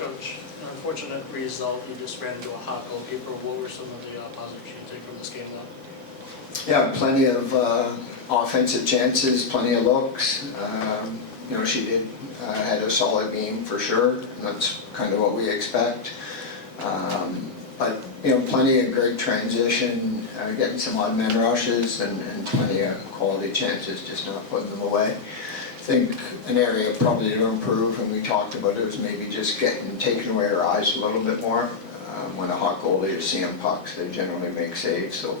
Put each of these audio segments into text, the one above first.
Coach, an unfortunate result. You just ran into a hot goalkeeper. What were some of the positives you take from this game, though? Yeah, plenty of offensive chances, plenty of looks. You know, she did had a solid game for sure. And that's kind of what we expect. But you know, plenty of great transition, getting some odd man rushes, and plenty of quality chances, just not putting them away. I think an area probably to improve, and we talked about it, was maybe just taking away our eyes a little bit more. When a hot goalie is seeing pucks, they generally make saves. So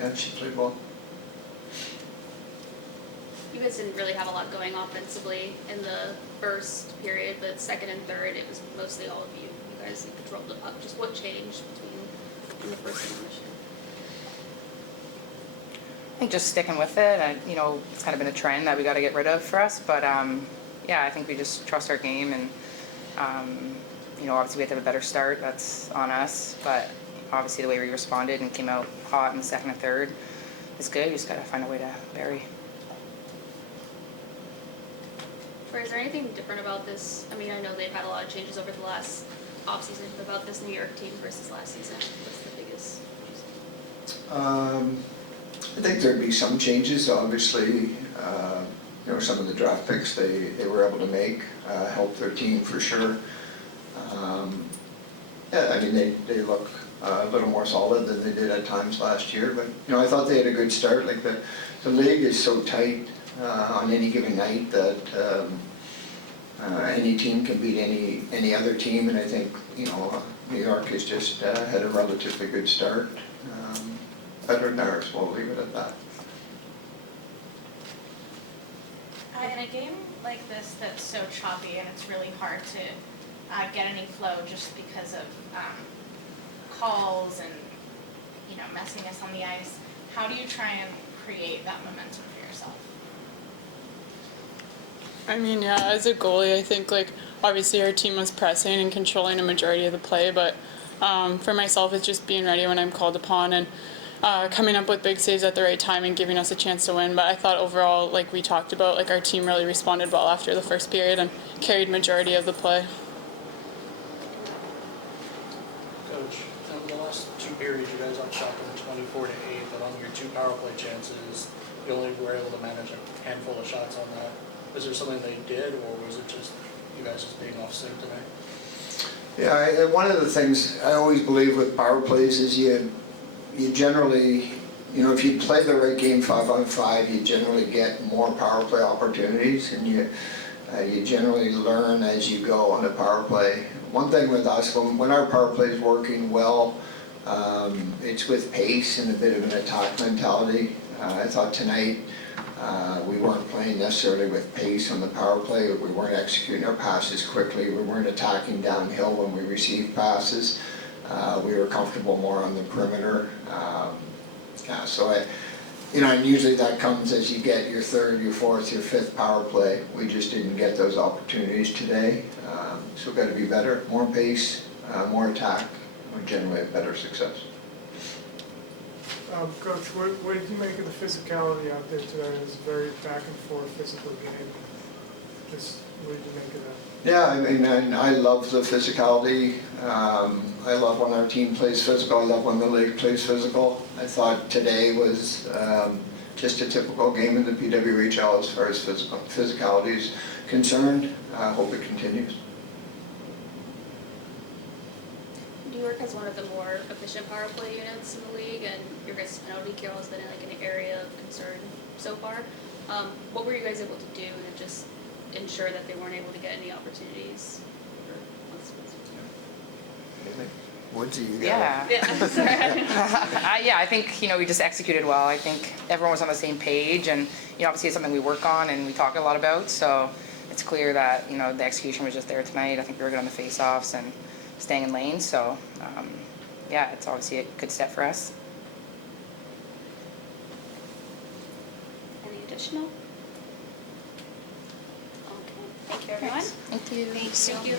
yeah, she played well. You guys didn't really have a lot going offensively in the first period, but second and third, it was mostly all of you. You guys controlled the puck. Just what changed between the first and this year? I think just sticking with it. You know, it's kind of been a trend that we got to get rid of for us. But yeah, I think we just trust our game, and you know, obviously we have to have a better start. That's on us. But obviously the way we responded and came out hot in the second and third is good. We just got to find a way to vary. Is there anything different about this? I mean, I know they've had a lot of changes over the last offseason, but about this New York team versus last season, what's the biggest? I think there'd be some changes. Obviously, you know, some of the draft picks they were able to make helped their team for sure. Yeah, I mean, they look a little more solid than they did at times last year. But you know, I thought they had a good start. Like the league is so tight on any given night that any team can beat any other team, and I think, you know, New York has just had a relatively good start. Better than ours, we'll leave it at that. In a game like this that's so choppy and it's really hard to get any flow just because of calls and, you know, messiness on the ice, how do you try and create that momentum for yourself? I mean, yeah, as a goalie, I think, like, obviously our team was pressing and controlling a majority of the play, but for myself, it's just being ready when I'm called upon and coming up with big saves at the right time and giving us a chance to win. But I thought overall, like we talked about, like our team really responded well after the first period and carried majority of the play. Coach, in the last two periods, you guys outshot them 24-8, but on your two power play chances, you only were able to manage a handful of shots on that. Was there something they did, or was it just you guys just being off sync tonight? Yeah, one of the things I always believe with power plays is you generally, you know, if you play the right game 5-on-5, you generally get more power play opportunities, and you generally learn as you go on the power play. One thing with us, when our power play is working well, it's with pace and a bit of an attack mentality. I thought tonight we weren't playing necessarily with pace on the power play. We weren't executing our passes quickly. We weren't attacking downhill when we received passes. We were comfortable more on the perimeter. Yeah, so you know, and usually that comes as you get your third, your fourth, your fifth power play. We just didn't get those opportunities today. So we've got to be better, more pace, more attack. We generally have better success. Coach, what did you make of the physicality out there today? It was a very back and forth physical game. Just what did you make of that? Yeah, I mean, I love the physicality. I love when our team plays physical. I love when the league plays physical. I thought today was just a typical game in the PWHL as far as physicality is concerned. I hope it continues. New York has one of the more efficient power play units in the league, and your guys' penalty kill has been like an area of concern so far. What were you guys able to do to just ensure that they weren't able to get any opportunities? Woodsy, you got Yeah. Yeah, sorry. Yeah, I think, you know, we just executed well. I think everyone was on the same page, and, you know, obviously it's something we work on and we talk a lot about, so it's clear that, you know, the execution was just there tonight. I think we were good on the face-offs and staying in lanes, so yeah, it's obviously a good step for us. Any additional? Okay, thank you everyone. Thank you. Thank you.